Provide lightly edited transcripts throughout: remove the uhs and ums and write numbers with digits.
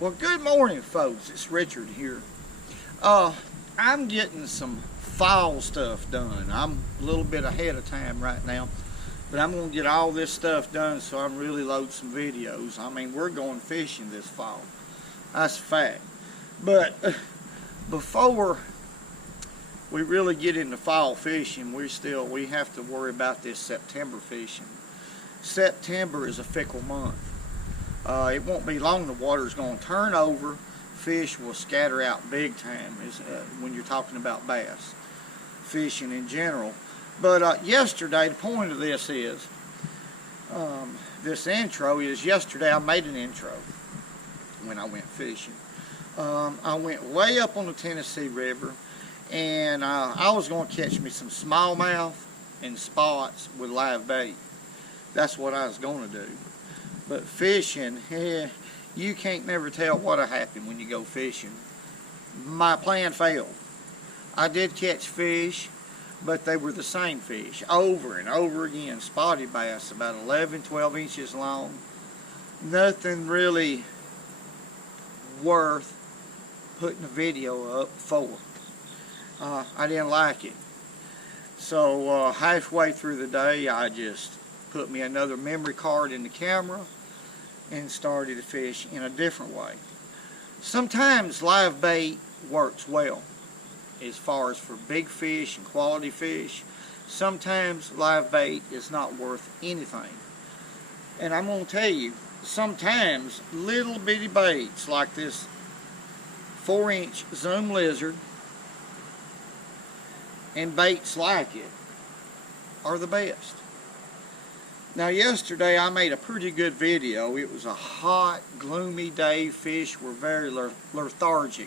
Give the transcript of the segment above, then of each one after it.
Well, good morning, folks. It's Richard here. I'm getting some fall stuff done. I'm a little bit ahead of time right now, but I'm going to get all this stuff done so I can really load some videos. I mean, we're going fishing this fall. That's a fact. But before we really get into fall fishing, we have to worry about this September fishing. September is a fickle month. It won't be long, the water's going to turn over. Fish will scatter out big time when you're talking about bass fishing in general. But yesterday, the point of this is, this intro is, yesterday I made an intro when I went fishing. I went way up on the Tennessee River, and I was going to catch me some smallmouth and spots with live bait. That's what I was going to do. But fishing, you can't never tell what'll happen when you go fishing. My plan failed. I did catch fish, but they were the same fish over and over again. Spotty bass, about 11, 12 inches long. Nothing really worth putting a video up for. I didn't like it. So halfway through the day, I just put me another memory card in the camera and started to fish in a different way. Sometimes live bait works well as far as for big fish and quality fish. Sometimes live bait is not worth anything. And I'm going to tell you, sometimes little bitty baits like this 4-inch zoom lizard and baits like it are the best. Now yesterday I made a pretty good video. It was a hot, gloomy day. Fish were very lethargic.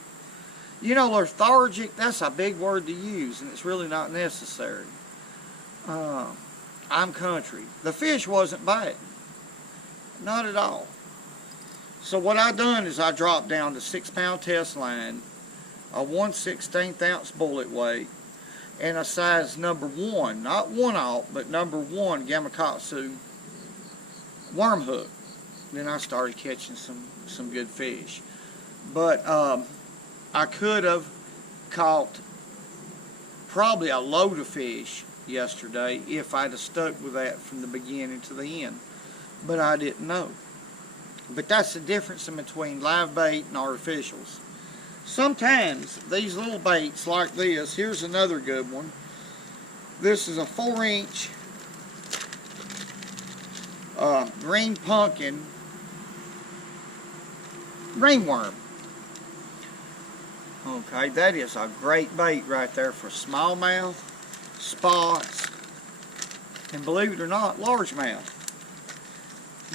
You know, lethargic, that's a big word to use, and it's really not necessary. I'm country. The fish wasn't bad. Not at all. So what I done is I dropped down to 6-pound test line, a 1/16 ounce bullet weight, and a size number 1, not 1/0, but number 1 Gamakatsu worm hook. Then I started catching some good fish. But I could have caught probably a load of fish yesterday if I'd have stuck with that from the beginning to the end. But I didn't know. But that's the difference in between live bait and artificials. Sometimes these little baits like this, here's another good one. This is a 4-inch green pumpkin ringworm. Okay, that is a great bait right there for smallmouth, spots, and believe it or not, largemouth.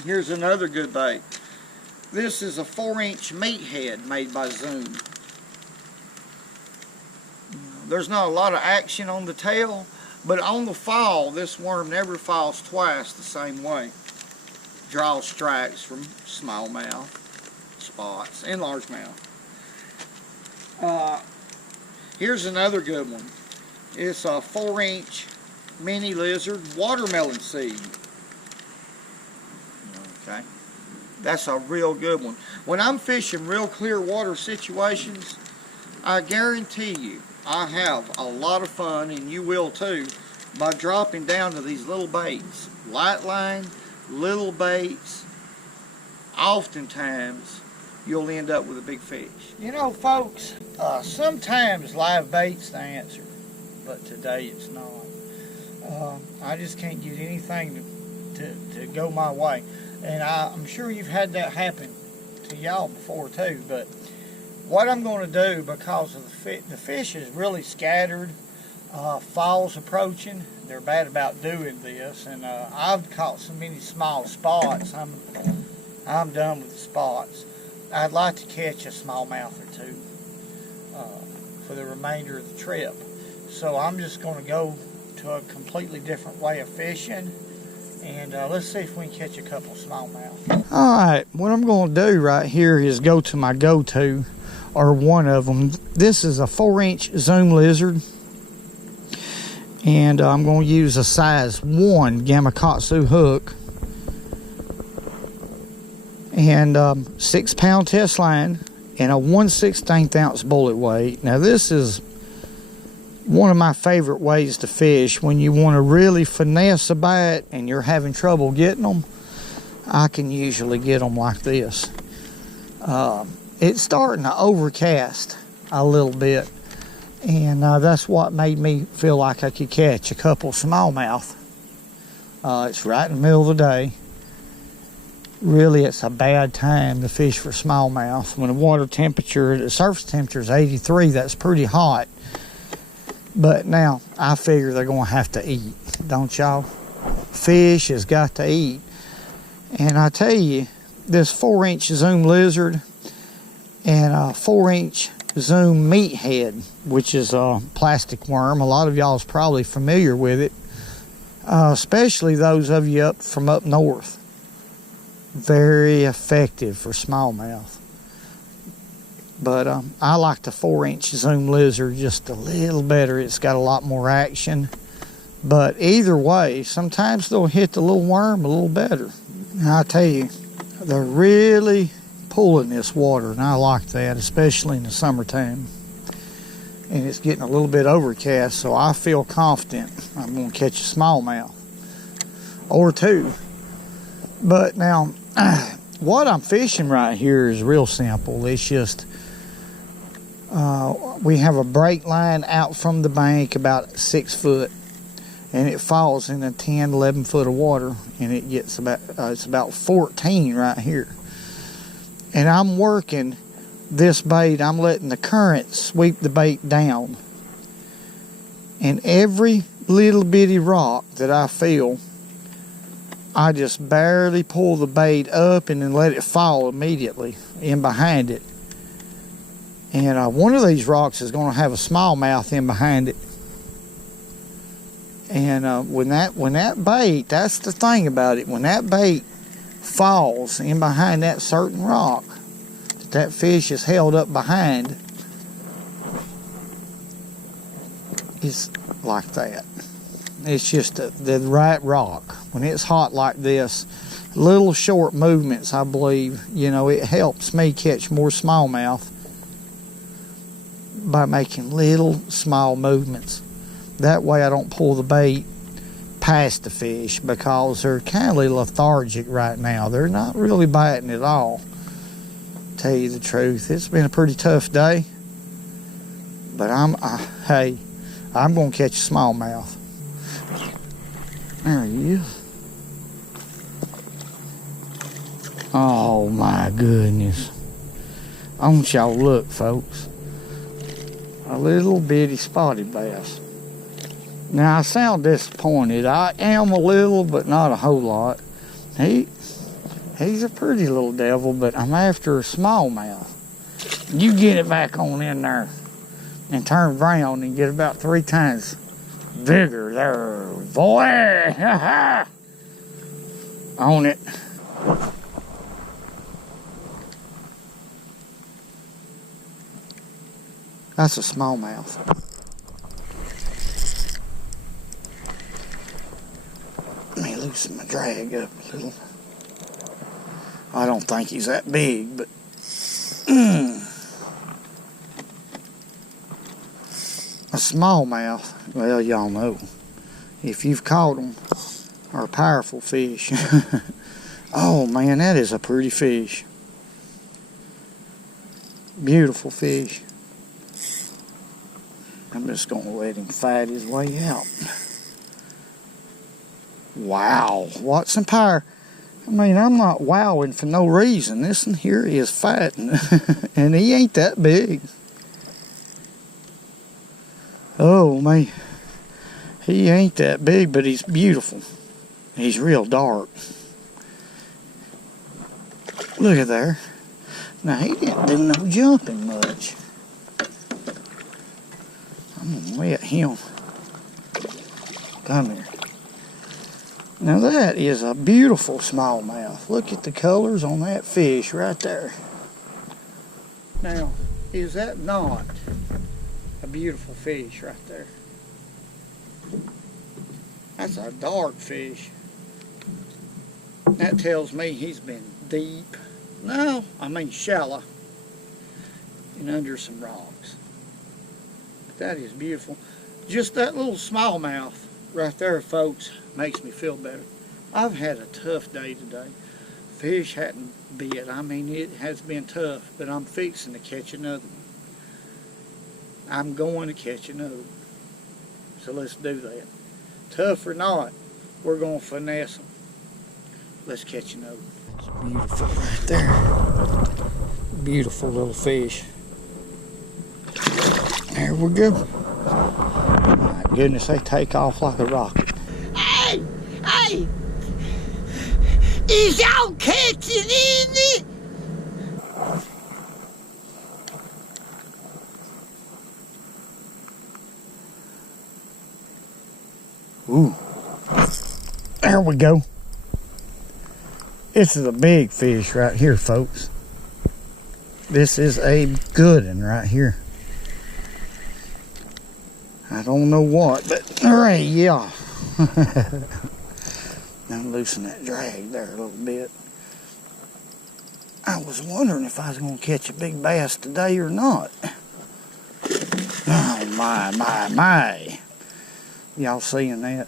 Here's another good bait. This is a 4-inch meathead made by Zoom. There's not a lot of action on the tail, but on the fall, this worm never falls twice the same way. Draws strikes from smallmouth, spots, and largemouth. Here's another good one. It's a 4-inch mini lizard watermelon seed. Okay, that's a real good one. When I'm fishing real clear water situations, I guarantee you I have a lot of fun, and you will too, by dropping down to these little baits. Light line, little baits. Oftentimes, you'll end up with a big fish. You know, folks, sometimes live bait's the answer, but today it's not. I just can't get anything to go my way. And I'm sure you've had that happen to y'all before too, but what I'm going to do, because of the fish is really scattered, fall's approaching, they're bad about doing this, and I've caught so many small spots, I'm done with the spots. I'd like to catch a smallmouth or two for the remainder of the trip. So I'm just going to go to a completely different way of fishing, and let's see if we can catch a couple smallmouth. Alright, what I'm going to do right here is go to my go-to, or one of them. This is a 4-inch zoom lizard, and I'm going to use a size 1 Gamakatsu hook. and 6-pound test line and a 1/16 ounce bullet weight. Now this is one of my favorite ways to fish when you want to really finesse a bite and you're having trouble getting them. I can usually get them like this. It's starting to overcast a little bit, and that's what made me feel like I could catch a couple smallmouth. It's right in the middle of the day. Really, it's a bad time to fish for smallmouth. When the water temperature, the surface temperature is 83, that's pretty hot. But now, I figure they're going to have to eat, don't y'all? Fish has got to eat. And I tell you, this 4-inch zoom lizard and a 4-inch zoom meathead, which is a plastic worm. A lot of y'all is probably familiar with it, especially those of you from up north. Very effective for smallmouth. But I like the 4-inch zoom lizard just a little better. It's got a lot more action. But either way, sometimes they'll hit the little worm a little better. Now, I tell you, they're really pulling this water, and I like that, especially in the summertime. And it's getting a little bit overcast, so I feel confident I'm going to catch a smallmouth or two. But now, what I'm fishing right here is real simple. It's just, we have a break line out from the bank about 6 foot, and it falls in a 10, 11 foot of water, and it gets about, it's about 14 right here. And I'm working this bait, I'm letting the current sweep the bait down. And every little bitty rock that I feel, I just barely pull the bait up and then let it fall immediately in behind it. And one of these rocks is going to have a smallmouth in behind it. And when that bait, that's the thing about it, when that bait falls in behind that certain rock that fish is held up behind, it's like that. It's just the right rock. When it's hot like this, little short movements, I believe, you know, it helps me catch more smallmouth by making little small movements. That way I don't pull the bait past the fish, because they're kind of lethargic right now. They're not really biting at all. Tell you the truth, it's been a pretty tough day, but hey, I'm gonna catch a smallmouth. There he is. Oh my goodness. I want y'all to look, folks. A little bitty spotted bass. Now, I sound disappointed. I am a little, but not a whole lot. He's a pretty little devil, but I'm after a smallmouth. You get it back on in there and turn around and get about 3 times bigger there, boy. On it. That's a smallmouth. Let me loosen my drag up a little. I don't think he's that big, but a smallmouth, well, y'all know, if you've caught them, are powerful fish. Oh man, that is a pretty fish. Beautiful fish. I'm just gonna let him fight his way out. Wow, what some power. I mean, I'm not wowing for no reason. This one here is fighting, and he ain't that big. Oh man, he ain't that big, but he's beautiful. He's real dark. Look at there. Now, he didn't do no jumping much. I'm gonna let him. Come here. Now that is a beautiful smallmouth. Look at the colors on that fish right there. Now, is that not a beautiful fish right there? That's a dark fish. That tells me he's been deep No, I mean shallow and under some rocks. That is beautiful. Just that little smallmouth right there, folks, makes me feel better. I've had a tough day today. Fish hadn't bit. I mean, it has been tough, but I'm fixing to catch another one. I'm going to catch another one. So let's do that. Tough or not, we're going to finesse them. Let's catch another one. That's beautiful right there. Beautiful little fish. There we go. My goodness, they take off like a rocket. Hey! Hey! Is y'all catching any? Ooh. There we go. This is a big fish right here, folks. This is a good one right here. I don't know what, but alright, yeah. Now loosen that drag there a little bit. I was wondering if I was going to catch a big bass today or not. Oh my. Y'all seeing that?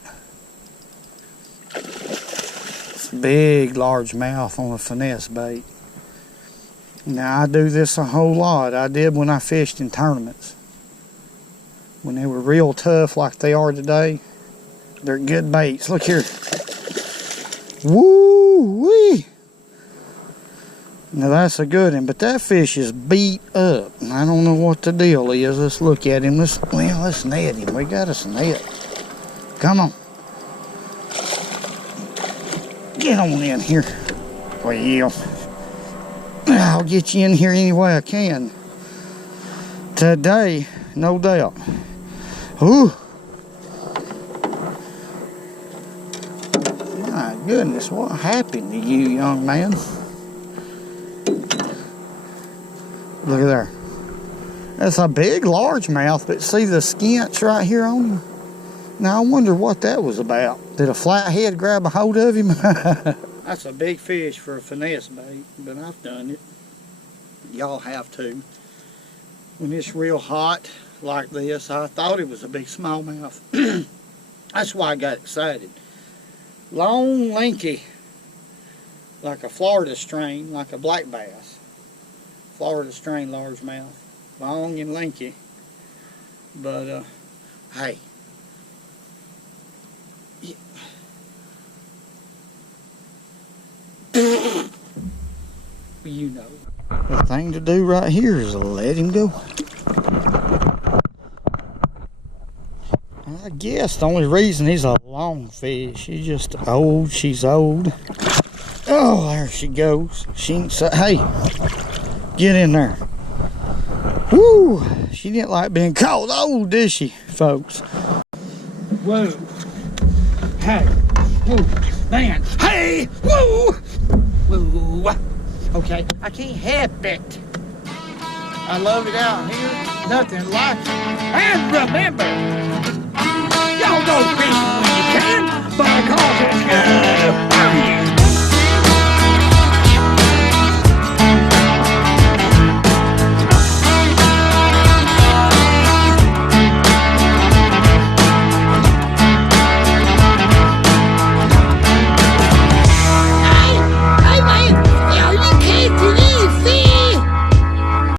It's a big largemouth on a finesse bait. Now I do this a whole lot. I did when I fished in tournaments. When they were real tough like they are today, they're good baits. Look here. Woo-wee! Now that's a good one, but that fish is beat up. I don't know what the deal is. Let's look at him. Let's net him. We got us a net. Come on. Get on in here. Well, I'll get you in here any way I can. Today, no doubt. Ooh. My goodness, what happened to you, young man? Look at there. That's a big largemouth, but see the skints right here on him? Now I wonder what that was about. Did a flathead grab a hold of him? That's a big fish for a finesse bait, but I've done it. Y'all have too. When it's real hot like this, I thought it was a big smallmouth. That's why I got excited. Long, lanky, like a Florida strain, like a black bass. Florida strain largemouth. Long and lanky. But, hey. You know. The thing to do right here is let him go. I guess the only reason he's a long fish, he's just old, she's old. Oh, there she goes. She ain't so, hey, get in there. Woo, she didn't like being called old, did she, folks? Whoa, hey, whoa, man, hey, whoa, whoa. Okay, I can't help it. I love it out here, nothing like it. And remember, y'all go fishing when you can, because it's good for you.